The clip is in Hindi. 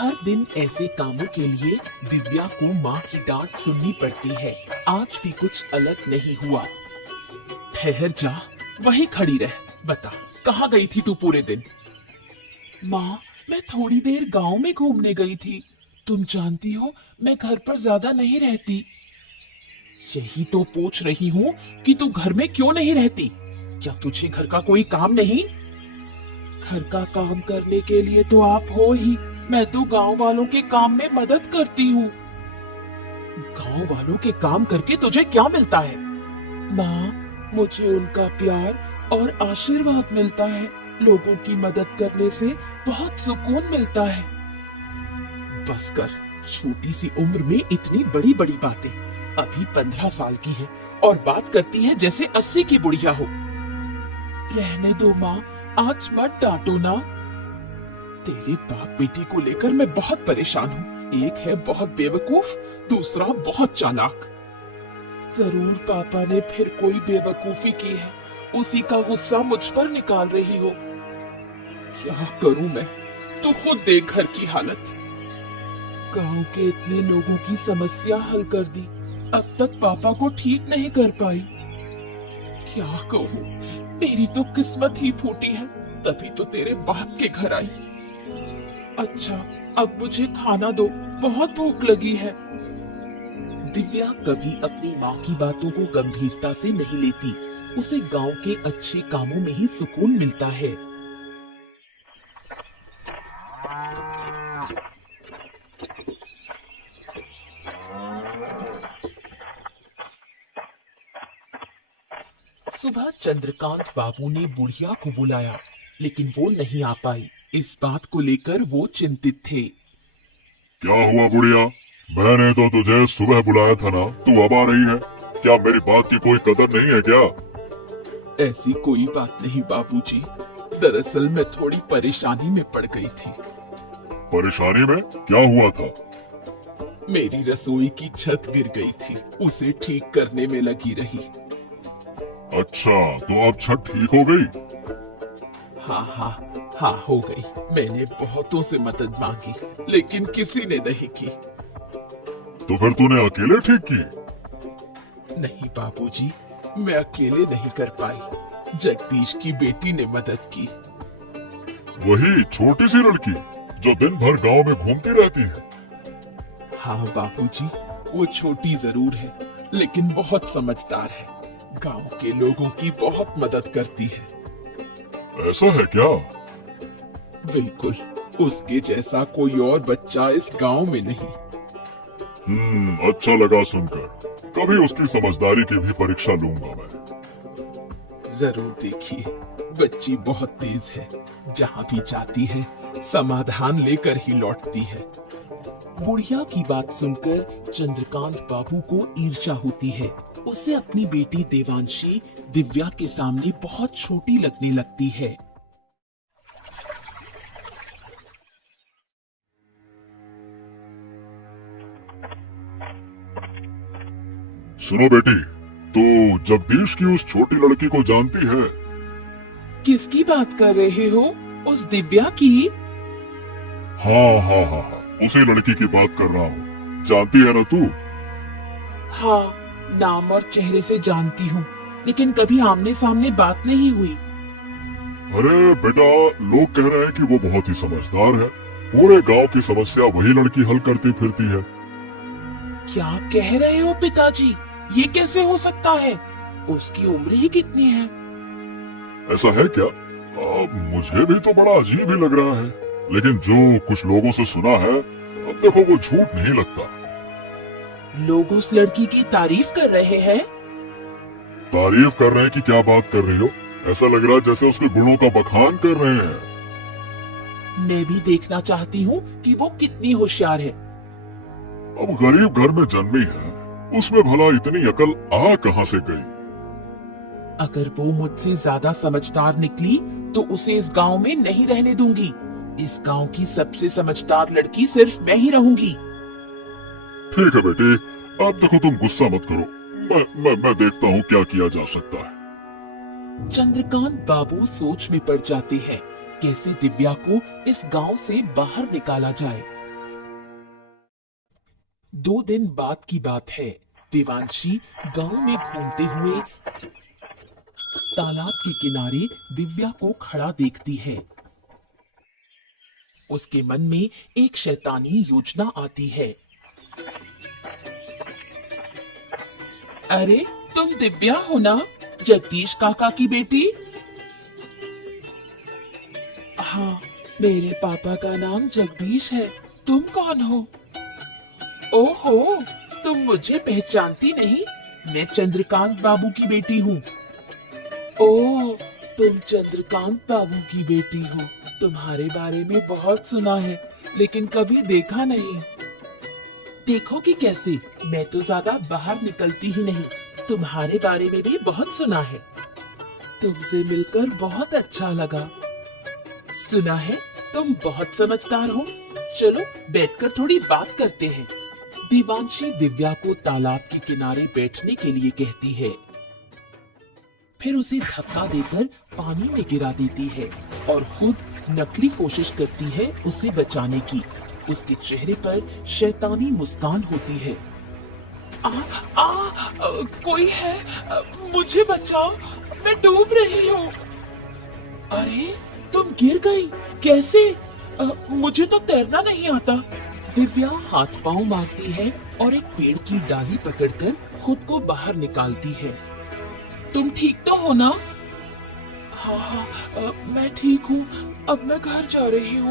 हर दिन ऐसे कामों के लिए दिव्या को माँ की डांट सुननी पड़ती है। आज भी कुछ अलग नहीं हुआ। ठहर जा, वहीं खड़ी रह। बता, कहाँ गई थी तू पूरे दिन? माँ, मैं थोड़ी देर गांव में घूमने गई थी। तुम जानती हो, मैं घर पर ज्यादा नहीं रहती। यही तो पूछ रही हूँ कि तू घर में क्यों नहीं रहती? क्या तुझे घर का कोई काम नहीं? घर का काम करने के लिए तो आप हो ही। मैं तो गांव वालों के काम में मदद करती हूँ। गांव वालों के काम करके तुझे क्या मिलता है? माँ, मुझे उनका प्यार और आशीर्वाद मिलता है। लोगों की मदद करने से बहुत सुकून मिलता है। बस कर, छोटी सी उम्र में इतनी बड़ी बड़ी बातें। अभी 15 साल की है और बात करती है जैसे 80 की बुढ़िया हो। रहने दो माँ, आज मत डांटो ना। तेरे बाप बेटी को लेकर मैं बहुत परेशान हूँ। एक है बहुत बेवकूफ, दूसरा बहुत चालाक। जरूर पापा ने फिर कोई बेवकूफी की है। उसी का गुस्सा मुझ पर निकाल रही हो। क्या करूं मैं? तू खुद देख घर की हालत। गांव के इतने लोगों की समस्या हल कर दी, अब तक पापा को ठीक नहीं कर पाई। क्या कहूँ, मेरी तो किस्मत ही फूटी है। तभी तो तेरे बाप के घर आई। अच्छा, अब मुझे खाना दो, बहुत भूख लगी है। दिव्या कभी अपनी माँ की बातों को गंभीरता से नहीं लेती। उसे गांव के अच्छे कामों में ही सुकून मिलता है। सुबह चंद्रकांत बाबू ने बुढ़िया को बुलाया, लेकिन वो नहीं आ पाई। इस बात को लेकर वो चिंतित थे। क्या हुआ बुढ़िया? मैंने तो तुझे सुबह बुलाया था ना, तू अब आ रही है? क्या मेरी बात की कोई कदर नहीं है क्या? ऐसी कोई बात नहीं बाबूजी। दरअसल मैं थोड़ी परेशानी में पड़ गई थी। परेशानी में क्या हुआ था? मेरी रसोई की छत गिर गई थी, उसे ठीक करने में लगी रही। अच्छा, तो अब छत ठीक हो गई? हाँ हाँ हाँ, हो गई। मैंने बहुतों से मदद मांगी, लेकिन किसी ने नहीं की। तो फिर तूने अकेले ठीक की? नहीं बाबूजी, मैं अकेले नहीं कर पाई। जगदीश की बेटी ने मदद की। वही छोटी सी लड़की जो दिन भर गांव में घूमती रहती है? हाँ बाबूजी, वो छोटी जरूर है, लेकिन बहुत समझदार है। गांव के लोगों की बहुत मदद करती है। ऐसा है क्या? बिल्कुल, उसके जैसा कोई और बच्चा इस गांव में नहीं। अच्छा लगा सुनकर। कभी उसकी समझदारी की भी परीक्षा लूंगा मैं। जरूर देखिए, बच्ची बहुत तेज है। जहाँ भी जाती है समाधान लेकर ही लौटती है। बुढ़िया की बात सुनकर चंद्रकांत बाबू को ईर्ष्या होती है। उसे अपनी बेटी देवांशी दिव्या के सामने बहुत छोटी लगने लगती है। सुनो बेटी, तो जगदीश की उस छोटी लड़की को जानती है? किसकी बात कर रहे हो? उस दिव्या की? हाँ हाँ हाँ हाँ, उसी लड़की की बात कर रहा हूँ। जानती है ना तू? हाँ, नाम और चेहरे से जानती हूँ, लेकिन कभी आमने सामने बात नहीं हुई। अरे बेटा, लोग कह रहे हैं कि वो बहुत ही समझदार है। पूरे गांव की समस्या वही लड़की हल करती फिरती है। क्या कह रहे हो पिताजी? ये कैसे हो सकता है? उसकी उम्र ही कितनी है? ऐसा है क्या? मुझे भी तो बड़ा अजीब ही लग रहा है, लेकिन जो कुछ लोगों से सुना है, अब देखो वो झूठ नहीं लगता। लोग उस लड़की की तारीफ कर रहे हैं। तारीफ कर रहे हैं कि क्या बात कर रही हो? ऐसा लग रहा है जैसे उसके गुणों का बखान कर रहे हैं। मैं भी देखना चाहती हूँ कि वो कितनी होशियार है। अब गरीब घर में जन्मी है, उसमें भला इतनी अकल आ कहां से गई? अगर वो मुझसे ज्यादा समझदार निकली तो उसे इस गांव में नहीं रहने दूंगी। इस गांव की सबसे समझदार लड़की सिर्फ मैं ही रहूंगी। ठीक है बेटी, अब देखो तुम गुस्सा मत करो। मैं देखता हूँ क्या किया जा सकता है। चंद्रकांत बाबू सोच में पड़ जाते हैं, कैसे दिव्या को इस गांव से बाहर निकाला जाए। 2 दिन बाद की बात है। देवांशी गांव में घूमते हुए तालाब के किनारे दिव्या को खड़ा देखती है। उसके मन में एक शैतानी योजना आती है। अरे तुम दिव्या हो ना, जगदीश काका की बेटी? हाँ, मेरे पापा का नाम जगदीश है। तुम कौन हो? ओहो, तुम मुझे पहचानती नहीं? मैं चंद्रकांत बाबू की बेटी हूँ। ओह, तुम चंद्रकांत बाबू की बेटी हो। तुम्हारे बारे में बहुत सुना है, लेकिन कभी देखा नहीं। देखोगे कैसे? मैं तो ज्यादा बाहर निकलती ही नहीं। तुम्हारे बारे में भी बहुत सुना है। तुमसे मिलकर बहुत अच्छा लगा। सुना है तुम बहुत समझदार हो। चलो बैठकर थोड़ी बात करते हैं। देवांशी दिव्या को तालाब के किनारे बैठने के लिए कहती है, फिर उसे धक्का देकर पानी में गिरा देती है और खुद नकली कोशिश करती है उसे बचाने की। उसके चेहरे पर शैतानी मुस्कान होती है। कोई है? मुझे बचाओ, मैं डूब रही हूँ। अरे तुम गिर गई, कैसे? मुझे तो तैरना नहीं आता। दिव्या हाथ पांव मारती है और एक पेड़ की डाली पकड़कर खुद को बाहर निकालती है। तुम ठीक तो हो ना? हाँ, मैं ठीक हूँ। अब मैं घर जा रही हूँ।